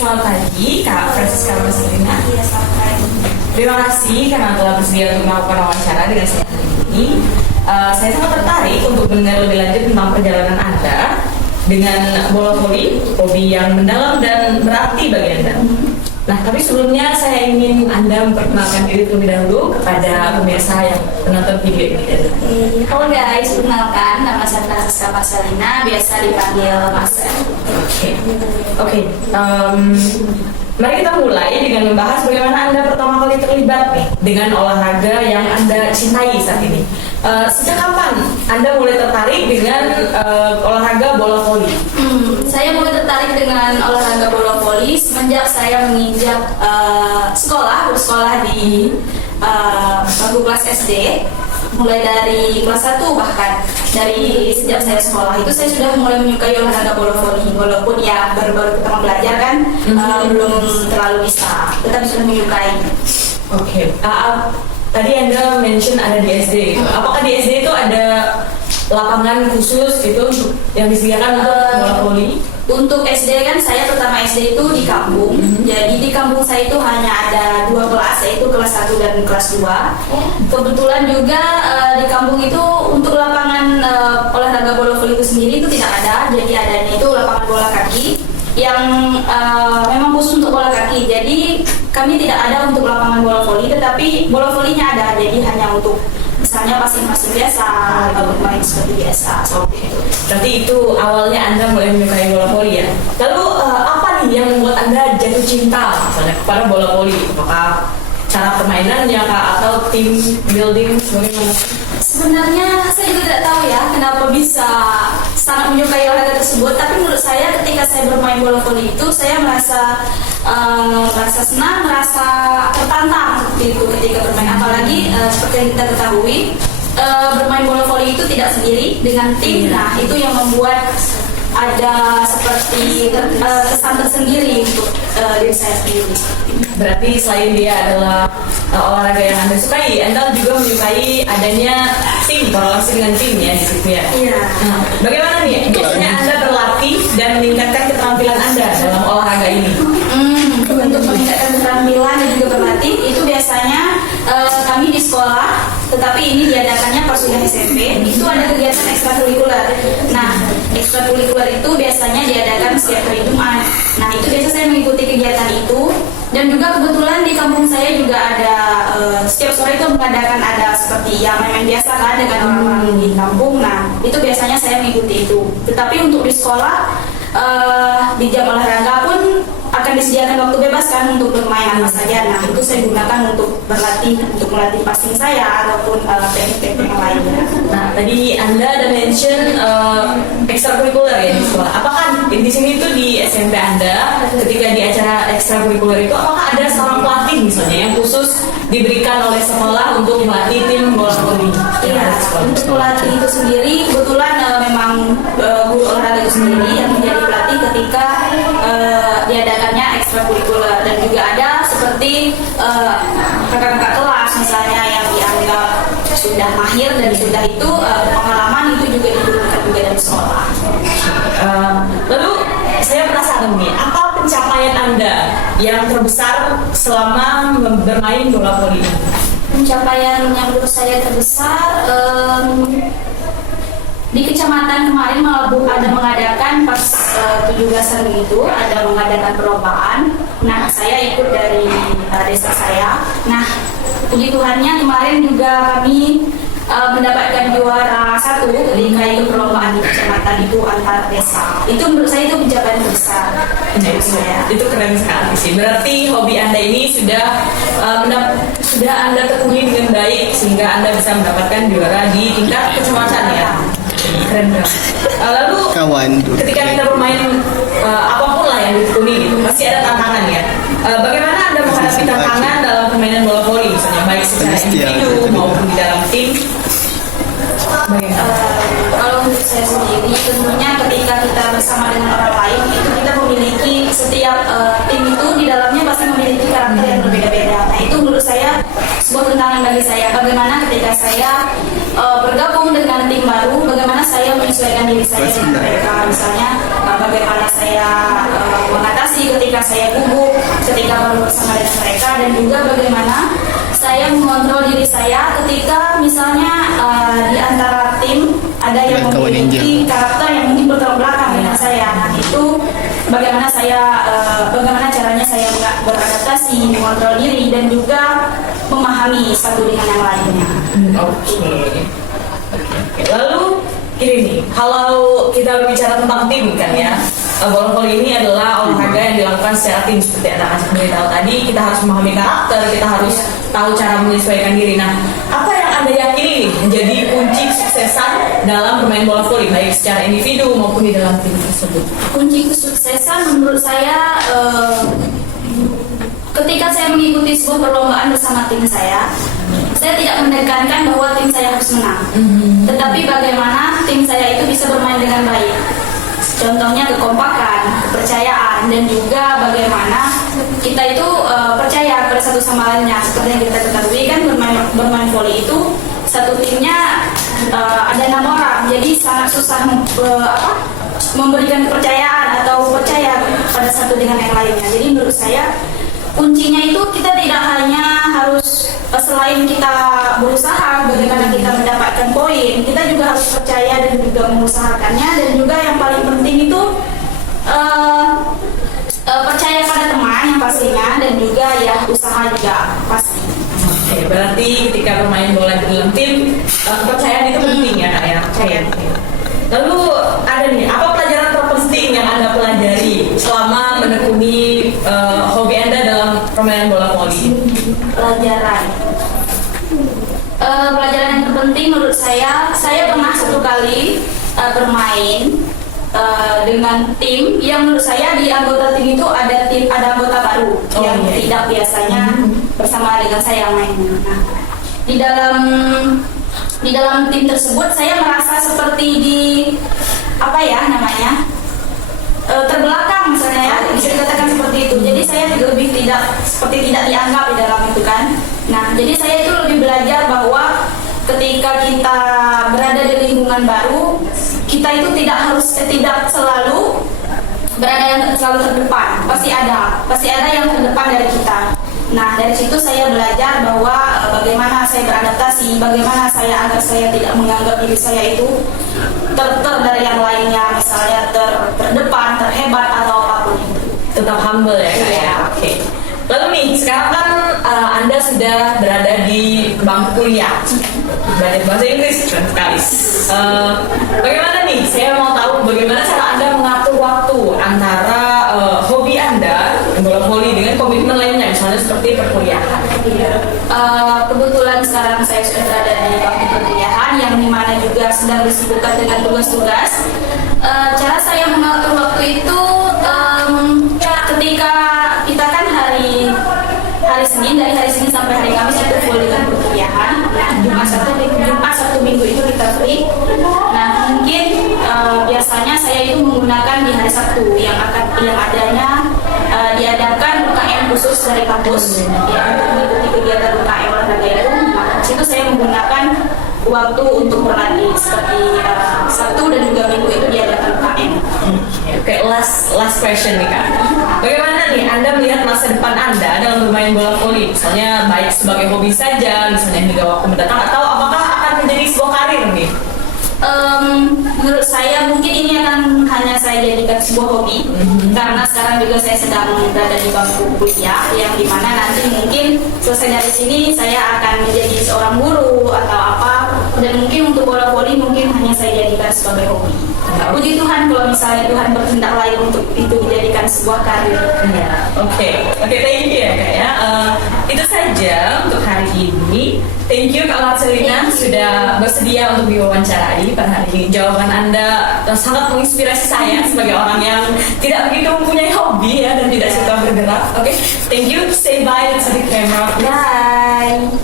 Selamat pagi, Kak Francisca Marcelina. Iya, selamat pagi. Terima kasih karena telah bersedia untuk melakukan wawancara dengan saya hari ini. Saya sangat tertarik untuk mendengar lebih lanjut tentang perjalanan Anda dengan bola voli, hobi yang mendalam dan berarti bagi Anda. Nah, tapi sebelumnya saya ingin Anda memperkenalkan diri terlebih dahulu kepada pemirsa yang menonton video ini. Halo guys, perkenalkan nama saya Francisca Marcelina, biasa dipanggil Marcel. Oke. Mari kita mulai dengan membahas bagaimana Anda pertama kali terlibat nih dengan olahraga yang Anda cintai saat ini. Sejak kapan Anda mulai tertarik dengan olahraga bola voli? Saya mulai tertarik dengan olahraga bola voli semenjak saya menginjak bersekolah di bangku kelas SD. Mulai dari kelas 1 bahkan dari sejak saya sekolah itu saya sudah mulai menyukai olahraga bola voli, walaupun ya baru-baru pertama belajar kan, belum terlalu bisa, tetapi sudah menyukai. Oke. Tadi Anda mention ada di SD. Apakah di SD itu ada lapangan khusus gitu yang disediakan untuk bola voli? Untuk SD kan saya pertama SD itu di kampung. Jadi di kampung saya itu hanya ada 2 kelas, yaitu kelas 1 dan kelas 2. Kebetulan juga di kampung itu untuk lapangan olahraga bola voli itu sendiri itu tidak ada. Jadi adanya itu lapangan bola kaki yang memang khusus untuk bola kaki. Jadi kami tidak ada untuk lapangan bola voli, tetapi bola volinya ada. Jadi hanya untuk misalnya passing-passing biasa atau bermain seperti biasa. Oke. Berarti itu awalnya Anda mulai menyukai bola voli ya. Lalu apa nih yang membuat Anda jatuh cinta misalnya kepada bola voli? Apakah cara permainannya kah atau tim building bagaimana? Sebenarnya saya juga tidak tahu ya kenapa bisa sangat menyukai olahraga tersebut. Tapi menurut saya ketika saya bermain bola voli itu saya merasa senang, merasa tertantang seperti itu ketika bermain. Apalagi seperti yang kita ketahui, bermain bola voli itu tidak sendiri dengan tim. Nah, itu yang membuat ada seperti kesan tersendiri untuk diri saya sendiri. Berarti selain dia adalah olahraga yang Anda sukai, Anda juga menyukai adanya tim, korelasi dengan tim ya di situ ya. Iya. Nah, bagaimana nih biasanya Anda berlatih dan meningkatkan keterampilan Anda dalam olahraga ini? Untuk meningkatkan keterampilan dan juga berlatih itu biasanya kami di sekolah, tetapi ini diadakannya pas sudah SMP, itu ada kegiatan ekstrakurikuler. Nah, ekstrakurikuler itu biasanya diadakan setiap hari Jumat. Nah, itu biasa saya mengikuti kegiatan itu. Dan juga kebetulan di kampung saya juga ada setiap sore itu mengadakan ada seperti yang main biasa kan dengan orang-orang di kampung. Nah, itu biasanya saya mengikuti itu. Tetapi untuk di sekolah di jam olahraga pun akan disediakan waktu bebas kan untuk bermain apa saja. Nah, itu saya gunakan untuk berlatih, untuk melatih passing saya ataupun teknik-teknik yang lainnya. Nah, tadi Anda ada mention ekstrakurikuler ya di sekolah. Apakah di sini tuh di SMP Anda ketika di acara ekstrakurikuler itu apakah ada seorang pelatih misalnya yang khusus diberikan oleh sekolah untuk melatih tim bola voli? Iya, untuk pelatih itu sendiri kebetulan memang guru olahraga itu sendiri yang menjadi pelatih ketika diadakannya ekstrakurikuler. Dan juga ada seperti kakak-kakak kelas misalnya yang dianggap sudah mahir dan sudah itu pengalaman itu juga diturunkan juga dari sekolah. Lalu saya penasaran nih, apa pencapaian Anda yang terbesar selama bermain bola voli? Pencapaian yang menurut saya terbesar di kecamatan kemarin ada mengadakan pas 17-an begitu, ada mengadakan perlombaan. Nah, saya ikut dari desa saya. Nah, puji Tuhannya kemarin juga kami mendapatkan juara 1 ketika ikut perlombaan di kecamatan itu antar desa. Itu menurut saya itu pencapaian besar. Itu keren sekali sih. Berarti hobi Anda ini sudah Anda tekuni dengan baik sehingga Anda bisa mendapatkan juara di tingkat kecamatan ya. Keren banget. Lalu ketika kita bermain apapun lah yang ditekuni gitu, pasti ada tantangan ya. Bagaimana Anda menghadapi tantangan dalam permainan bola voli misalnya baik secara individu maupun di dalam tim? Kalau untuk saya sendiri, tentunya ketika kita bersama dengan orang lain itu kita memiliki setiap tim itu di dalamnya pasti memiliki karakter yang berbeda-beda. Nah, itu menurut saya sebuah tantangan bagi saya. Bagaimana ketika saya bergabung dengan tim baru, bagaimana saya menyesuaikan diri saya dengan mereka. Misalnya bagaimana saya mengatasi ketika saya gugup, ketika baru bersama dengan mereka, dan juga bagaimana saya mengontrol diri saya ketika misalnya di antara tim ada yang memiliki karakter yang mungkin bertolak belakang dengan saya. Nah, itu bagaimana caranya saya beradaptasi, mengontrol diri, dan juga memahami satu dengan yang lainnya. Oke. Lalu ini nih, kalau kita berbicara tentang tim kan ya, bola voli ini adalah olahraga yang dilakukan secara tim seperti yang Anda beritahu tadi. Kita harus memahami karakter, kita harus tahu cara menyesuaikan diri. Nah, apa yang Anda yakini nih menjadi kunci kesuksesan dalam bermain bola voli, baik secara individu maupun di dalam tim tersebut? Kunci kesuksesan menurut saya ketika saya mengikuti sebuah perlombaan bersama tim saya tidak menekankan bahwa tim saya harus menang, tetapi bagaimana tim saya itu bisa bermain dengan baik. Contohnya kekompakan, kepercayaan, dan juga bagaimana kita itu percaya pada satu sama lainnya. Seperti yang kita ketahui kan, bermain voli itu satu timnya ada 6 orang, jadi sangat susah memberikan kepercayaan atau percaya pada satu dengan yang lainnya. Jadi menurut saya kuncinya itu kita tidak hanya harus selain kita berusaha bagaimana kita mendapatkan poin, kita juga harus percaya dan juga mengusahakannya, dan juga yang paling penting itu percaya pada teman yang pastinya, dan juga ya usaha juga pasti. Oke, berarti ketika bermain bola di dalam tim, kepercayaan itu penting ya Kak ya? Percaya. Lalu ada nih, apa pelajaran terpenting yang Anda pelajari selama menekuni hobi Anda dalam permainan bola voli? Pelajaran yang terpenting menurut saya pernah satu kali bermain dengan tim yang menurut saya di anggota tim itu ada anggota baru yang tidak biasanya bersama dengan saya mainnya. Nah, di dalam tim tersebut saya merasa seperti terbelakang misalnya ya, bisa dikatakan seperti itu. Jadi saya lebih tidak dianggap di dalam itu kan. Nah, jadi saya itu lebih belajar bahwa ketika kita berada di lingkungan baru, kita itu tidak selalu berada yang selalu terdepan. Pasti ada yang terdepan dari kita. Nah, dari situ saya belajar bahwa bagaimana saya beradaptasi, bagaimana saya agar saya tidak menganggap diri saya itu dari yang lainnya, misalnya terdepan, terhebat atau apapun itu. Tetap humble ya Kak ya? Oke. Lalu nih, sekarang kan Anda sudah berada di bangku kuliah, belajar bahasa Inggris keren sekali. Bagaimana nih, saya mau tahu bagaimana cara Anda mengatur waktu antara hobi Anda, bola voli, dengan komitmen lainnya, misalnya seperti perkuliahan. Kebetulan sekarang saya sudah berada di bangku perkuliahan, yang dimana juga sedang disibukkan dengan tugas-tugas. Cara saya mengatur waktu itu ketika kita kan dari hari Senin sampai hari Kamis itu full dengan perkuliahan. Nah, Jumat Sabtu Minggu itu kita free. Nah, mungkin biasanya saya itu menggunakan di hari Sabtu yang adanya diadakan UKM khusus dari kampus ya, untuk mengikuti kegiatan UKM olahraga itu. Nah, situ saya menggunakan waktu untuk berlatih seperti Sabtu dan juga Minggu itu diadakan UKM. Oke, last question nih Kak. Bagaimana nih Anda melihat masa depan Anda dalam bermain bola voli? Misalnya baik sebagai hobi saja, misalnya hingga waktu mendatang, atau apakah akan menjadi sebuah karir nih? Menurut saya mungkin ini akan hanya saya jadikan sebuah hobi, karena sekarang juga saya sedang berada di bangku kuliah, yang dimana nanti mungkin selesai dari sini saya akan menjadi seorang guru atau apa, dan mungkin untuk bola voli mungkin hanya saya jadikan sebagai hobi. Puji Tuhan kalau misalnya Tuhan bertindak lain untuk itu dijadikan sebuah karir. Oke, thank you ya Kak ya. Itu saja untuk hari ini. Thank you Kak Marcelina sudah bersedia untuk diwawancarai pada hari ini. Jawaban Anda sangat menginspirasi saya sebagai orang yang tidak begitu mempunyai hobi ya, dan tidak suka bergerak. Oke, thank you. Say bye to the camera. Bye.